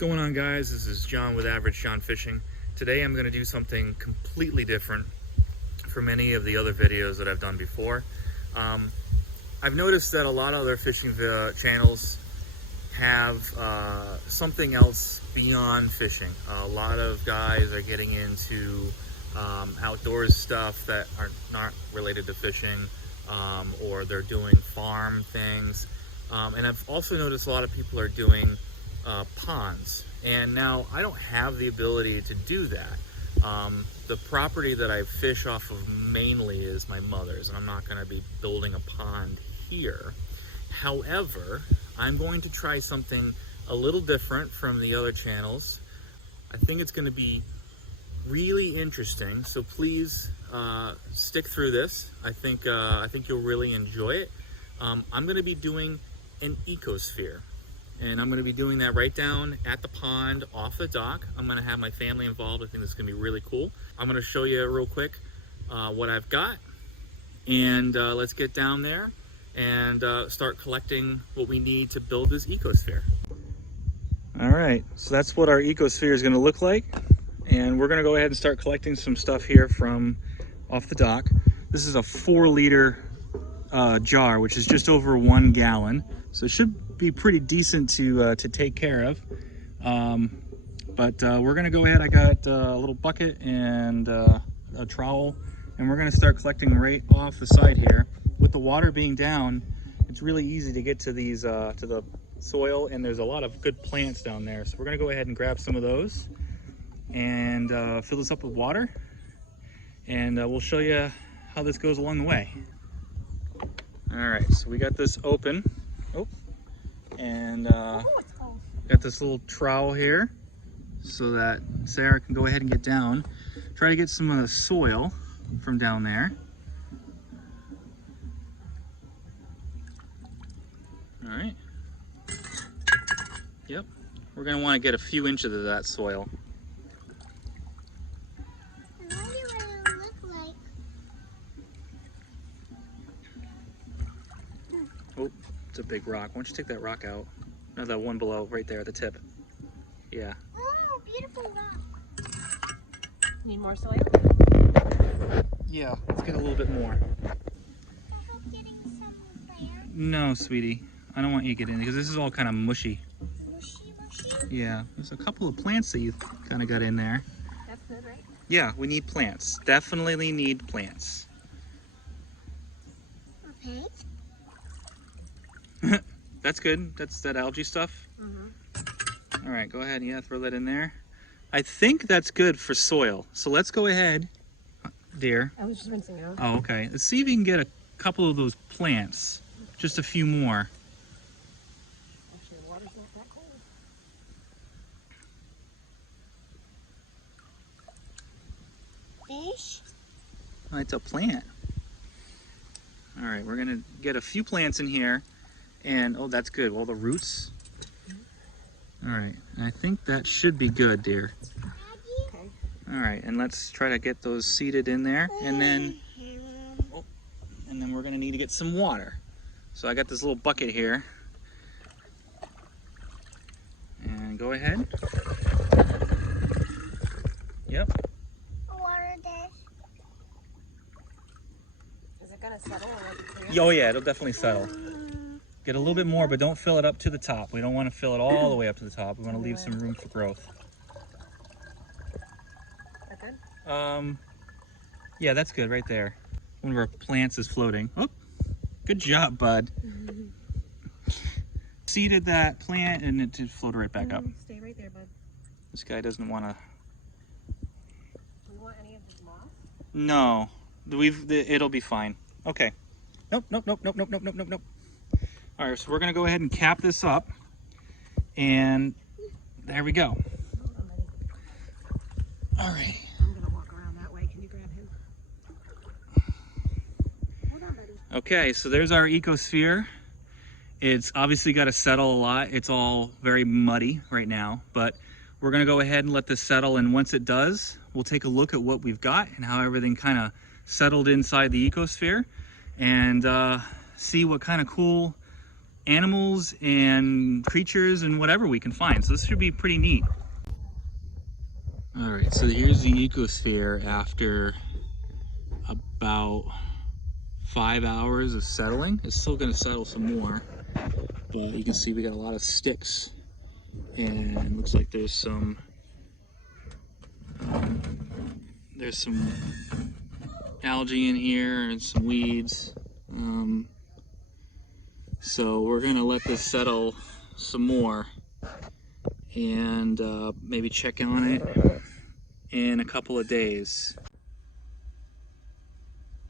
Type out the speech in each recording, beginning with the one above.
going on, guys? This is John with Average John Fishing. Today I'm going to do something completely different from any of the other videos that I've done before. I've noticed that a lot of other fishing channels have something else beyond fishing. A lot of guys are getting into outdoors stuff that are not related to fishing, or they're doing farm things. And I've also noticed a lot of people are doing ponds. And now I don't have the ability to do that. The property that I fish off of mainly is my mother's, and I'm not going to be building a pond here. However, I'm going to try something a little different from the other channels. I think it's going to be really interesting, so please stick through this. I think you'll really enjoy it. I'm going to be doing an ecosphere, and I'm going to be doing that right down at the pond off the dock. I'm going to have my family involved. I think this is going to be really cool. I'm going to show you real quick what I've got, and let's get down there and start collecting what we need to build this ecosphere. All right, so that's what our ecosphere is going to look like, and we're going to go ahead and start collecting some stuff here from off the dock. This is a 4-liter jar, which is just over 1 gallon, so it should be pretty decent to take care of. But we're going to go ahead. I got a little bucket and a trowel, and we're going to start collecting right off the side here. With the water being down, it's really easy to get to these to the soil, and there's a lot of good plants down there. So we're going to go ahead and grab some of those and fill this up with water, and we'll show you how this goes along the way. All right, so we got this open. Oh, and got this little trowel here so that Sarah can go ahead and get down. Try to get some of the soil from down there. All right. Yep. We're going to want to get a few inches of that soil. I wonder what it'll look like. Oh, it's a big rock. Why don't you take that rock out? No, that one below, right there at the tip. Yeah. Oh, beautiful rock. Need more soil? Yeah, let's get a little bit more. I hope getting some plants. No, sweetie. I don't want you to get in because this is all kind of mushy. Mushy, mushy. Yeah, there's a couple of plants that you kind of got in there. That's good, right? Yeah, we need plants. Definitely need plants. Okay. That's good. That's that algae stuff. Mm-hmm. All right, go ahead. Yeah, throw that in there. I think that's good for soil. So let's go ahead, dear. I was just rinsing it out. Oh, okay. Let's see if you can get a couple of those plants. Just a few more. Actually, the water's not that cold. Fish. Oh, it's a plant. All right, we're gonna get a few plants in here, and oh, that's good. All the roots. All right, I think that should be good, dear. Okay. All right, and let's try to get those seeded in there, and then we're gonna need to get some water. So I got this little bucket here, and go ahead. Yep. Water dish. Is it gonna settle or like clear? Oh yeah, it'll definitely settle. Get a little bit more, but don't fill it up to the top. We don't want to fill it all the way up to the top. We want to leave some room for growth. That good? Yeah, that's good right there. One of our plants is floating. Oh, good job, bud. Seeded that plant and it just floated right back up. Stay right there, bud. This guy doesn't want to. Do you want any of this moss? No, it'll be fine. Okay. Nope, nope, nope, nope, nope, nope, nope, nope, nope. All right, so we're gonna go ahead and cap this up, and there we go. Hold on, buddy. All right. I'm gonna walk around that way. Can you grab him? Hold on, buddy. Okay, so there's our ecosphere. It's obviously got to settle a lot. It's all very muddy right now, but we're gonna go ahead and let this settle, and once it does, we'll take a look at what we've got and how everything kind of settled inside the ecosphere, and see what kind of cool animals and creatures and whatever we can find. So this should be pretty neat. All right, so here's the ecosphere after about 5 hours of settling. It's still gonna settle some more, but you can see we got a lot of sticks, and it looks like there's some algae in here and some weeds. So we're gonna let this settle some more and maybe check on it in a couple of days.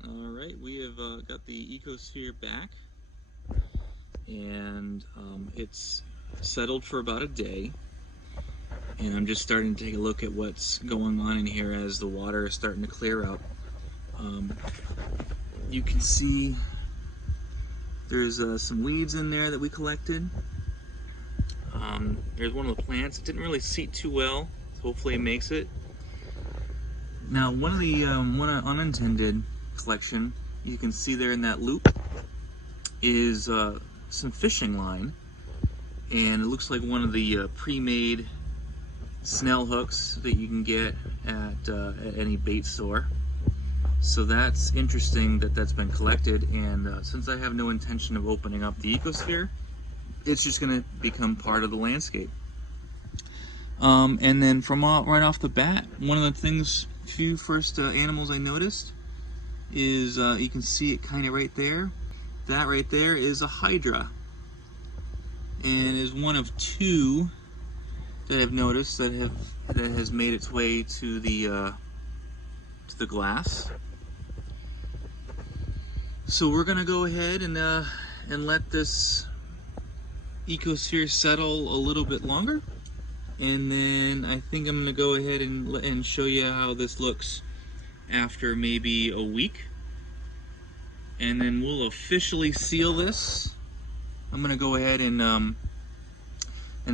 All right, we have got the ecosphere back, and it's settled for about a day. And I'm just starting to take a look at what's going on in here as the water is starting to clear up. You can see there's some weeds in there that we collected. There's one of the plants. It didn't really seat too well. So hopefully it makes it. Now, one unintended collection you can see there in that loop is some fishing line, and it looks like one of the pre-made snell hooks that you can get at any bait store. So that's interesting that that's been collected, and since I have no intention of opening up the ecosphere, it's just going to become part of the landscape. And then from right off the bat, one of the few first animals I noticed is you can see it kind of right there. That right there is a hydra, and is one of two that I've noticed that has made its way to the glass. So we're gonna go ahead and let this ecosphere settle a little bit longer, and then I think I'm gonna go ahead and show you how this looks after maybe a week, and then we'll officially seal this. I'm gonna go ahead and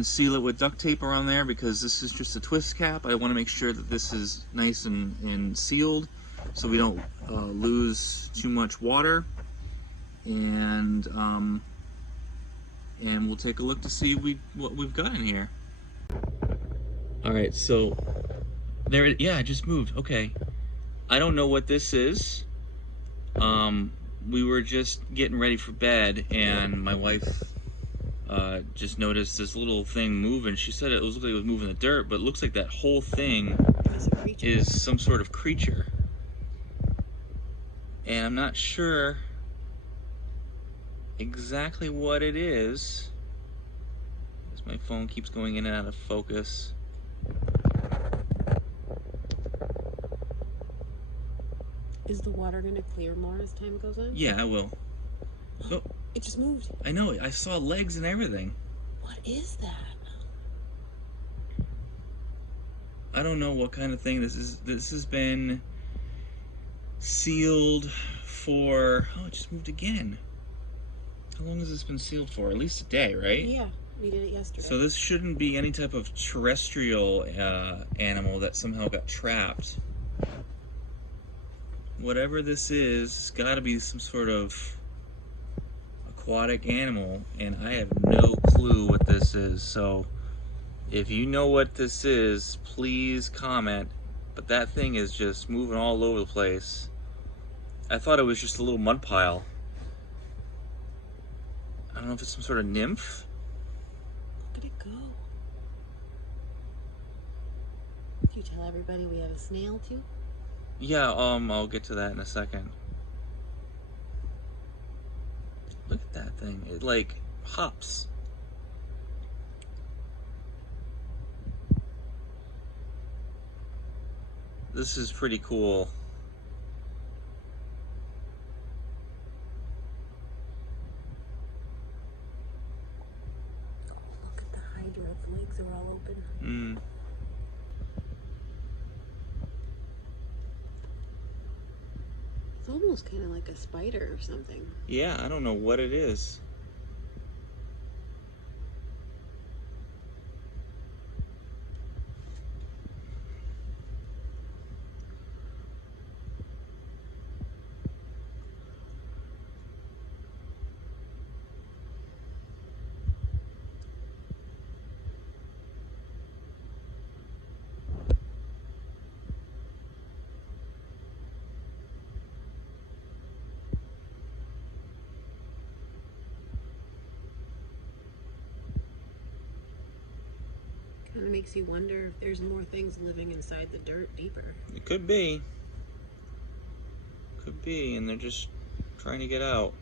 seal it with duct tape around there, because this is just a twist cap. I want to make sure that this is nice and sealed, so we don't lose too much water. And we'll take a look to see what we've got in here. All right, so there. Yeah, it just moved. Okay, I don't know what this is. We were just getting ready for bed, and my wife just noticed this little thing moving. She said it looked like it was moving the dirt, but it looks like that whole thing is some sort of creature. And I'm not sure exactly what it is, as my phone keeps going in and out of focus. Is the water going to clear more as time goes on? Yeah, I will. Oh, it just moved. I know, I saw legs and everything. What is that? I don't know what kind of thing this is. This has been sealed for, oh, it just moved again. How long has this been sealed for? At least a day, right? Yeah, we did it yesterday. So this shouldn't be any type of terrestrial animal that somehow got trapped. Whatever this is, it's gotta be some sort of aquatic animal, and I have no clue what this is. So if you know what this is, please comment. But that thing is just moving all over the place. I thought it was just a little mud pile. I don't know if it's some sort of nymph. Look at it go. Did you tell everybody we have a snail too? Yeah, I'll get to that in a second. Look at that thing. It like hops. This is pretty cool. Oh, look at the hydra. Its legs are all open. Mm. It's almost kind of like a spider or something. Yeah, I don't know what it is. And it makes you wonder if there's more things living inside the dirt deeper. It could be. Could be, and they're just trying to get out.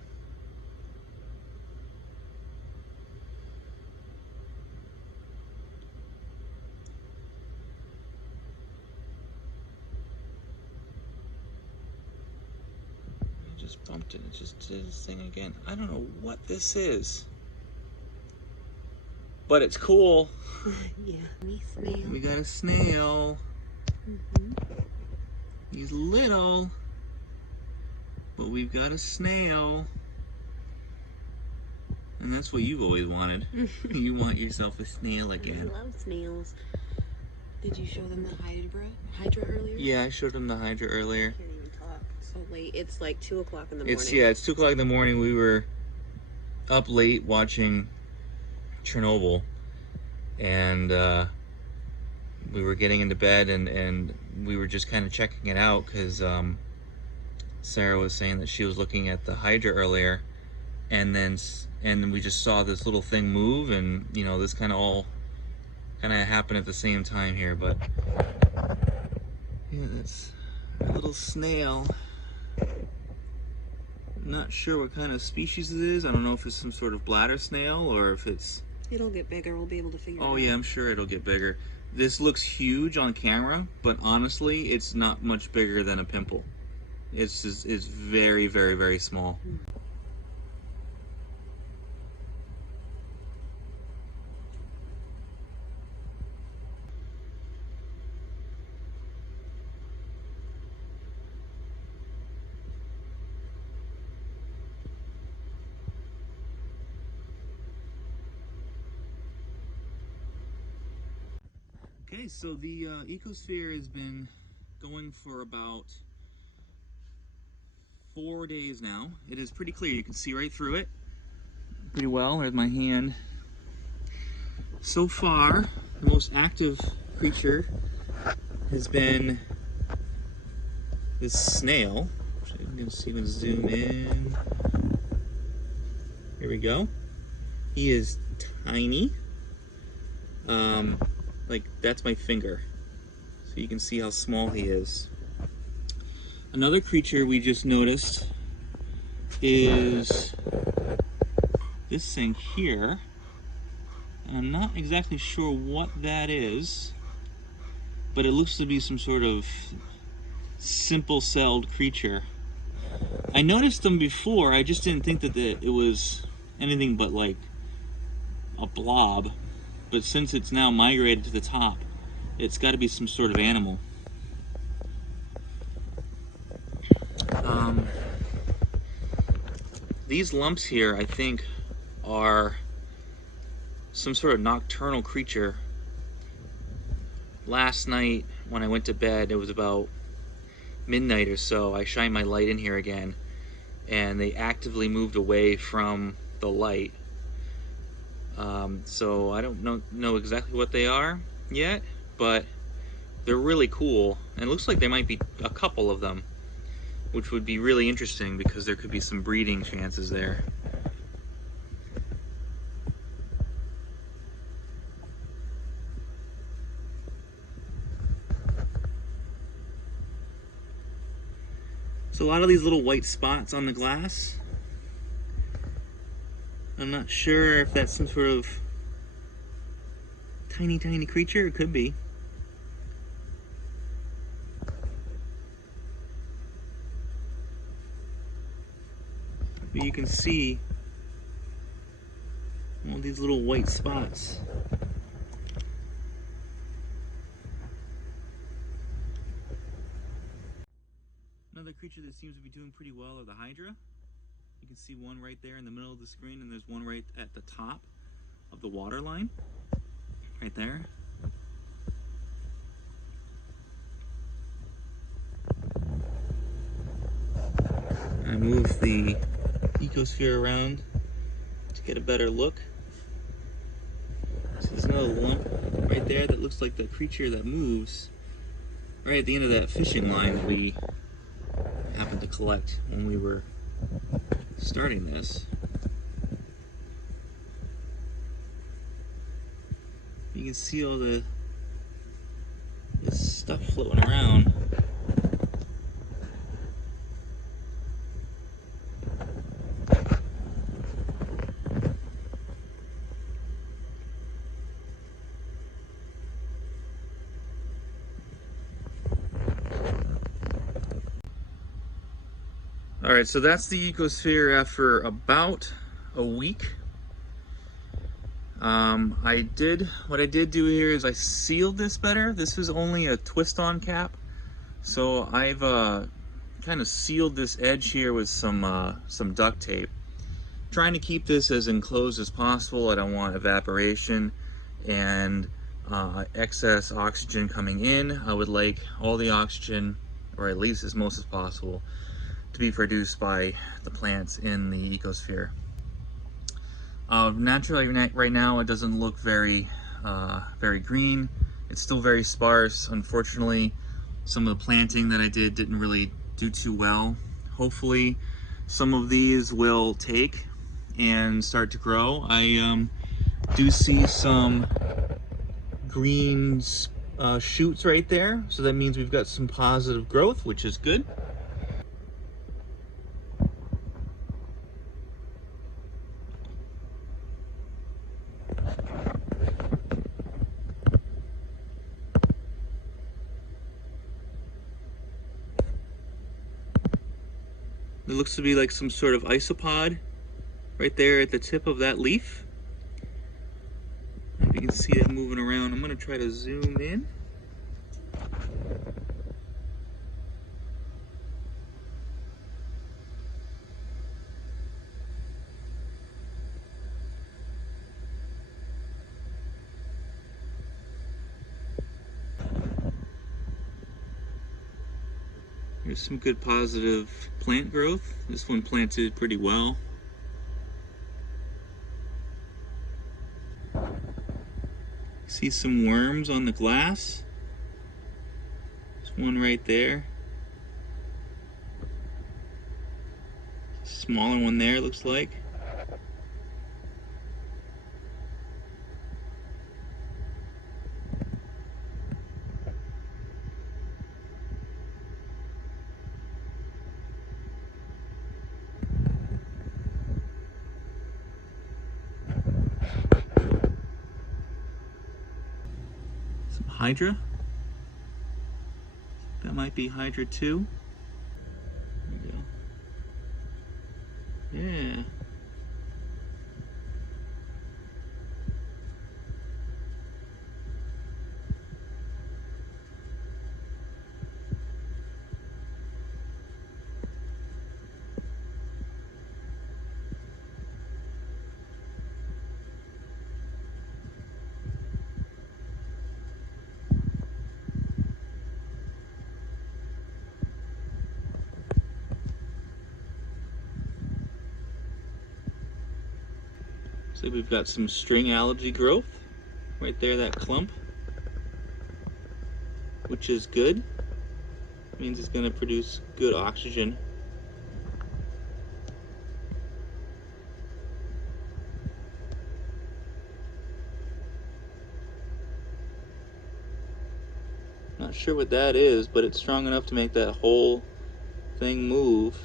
I just bumped it. It just did this thing again. I don't know what this is. But it's cool. Yeah, snail. We got a snail. Mm-hmm. He's little, but we've got a snail. And that's what you've always wanted. You want yourself a snail again. I love snails. Did you show them the hydra earlier? Yeah, I showed them the hydra earlier. I can't even talk. So late. It's like 2 o'clock in the morning. It's 2 o'clock in the morning. We were up late watching Chernobyl, and we were getting into bed, and we were just kind of checking it out because Sarah was saying that she was looking at the hydra earlier, and then we just saw this little thing move, and you know, this kind of all happened at the same time here. But yeah, that's a little snail. Not sure what kind of species it is. I don't know if it's some sort of bladder snail or if it's... It'll get bigger. We'll be able to figure it out. Oh yeah, I'm sure it'll get bigger. This looks huge on camera, but honestly, it's not much bigger than a pimple. It's very, very, very small. Okay, so the Ecosphere has been going for about 4 days now. It is pretty clear. You can see right through it pretty well. There's my hand. So far, the most active creature has been this snail. So you can see, we can zoom in. Here we go. He is tiny. Like, that's my finger. So you can see how small he is. Another creature we just noticed is this thing here. And I'm not exactly sure what that is, but it looks to be some sort of simple-celled creature. I noticed them before, I just didn't think that it was anything but like a blob. But since it's now migrated to the top, it's got to be some sort of animal. These lumps here, I think, are some sort of nocturnal creature. Last night, when I went to bed, it was about midnight or so, I shined my light in here again, and they actively moved away from the light. So I don't know exactly what they are yet, but they're really cool, and it looks like there might be a couple of them, which would be really interesting because there could be some breeding chances there. So a lot of these little white spots on the glass, I'm not sure if that's some sort of tiny creature. It could be. But you can see all these little white spots. Another creature that seems to be doing pretty well are the hydra. You can see one right there in the middle of the screen, and there's one right at the top of the water line, right there. I move the Ecosphere around to get a better look. So there's another lump right there that looks like the creature that moves right at the end of that fishing line that we happened to collect when we were starting this. You can see all this stuff floating around. Alright, so that's the Ecosphere after about a week. What I did do here is I sealed this better. This is only a twist-on cap, so I've kind of sealed this edge here with some duct tape. Trying to keep this as enclosed as possible. I don't want evaporation and excess oxygen coming in. I would like all the oxygen, or at least as most as possible, to be produced by the plants in the Ecosphere. Naturally, right now it doesn't look very green. It's still very sparse. Unfortunately, some of the planting that I did didn't really do too well. Hopefully, some of these will take and start to grow. I do see some green shoots right there, so that means we've got some positive growth, which is good. It looks to be like some sort of isopod right there at the tip of that leaf. If you can see it moving around, I'm going to try to zoom in. There's some good positive plant growth. This one planted pretty well. See some worms on the glass. There's one right there. Smaller one there, looks like. Some Hydra. That might be Hydra 2. There we go. Yeah. So we've got some string algae growth right there, that clump, which is good. It means it's going to produce good oxygen. Not sure what that is, but it's strong enough to make that whole thing move.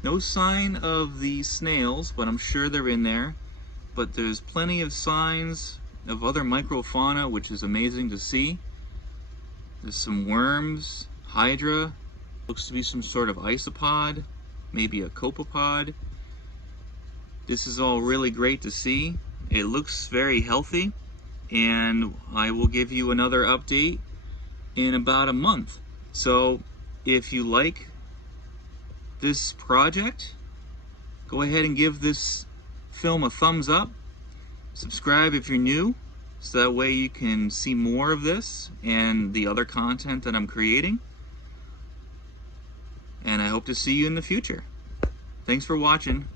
No sign of the snails, but I'm sure they're in there. But there's plenty of signs of other micro-fauna, which is amazing to see. There's some worms, Hydra, looks to be some sort of isopod, maybe a copepod. This is all really great to see. It looks very healthy, and I will give you another update in about a month. So if you like this project, go ahead and give this film a thumbs up. Subscribe if you're new, so that way you can see more of this and the other content that I'm creating. And I hope to see you in the future. Thanks for watching.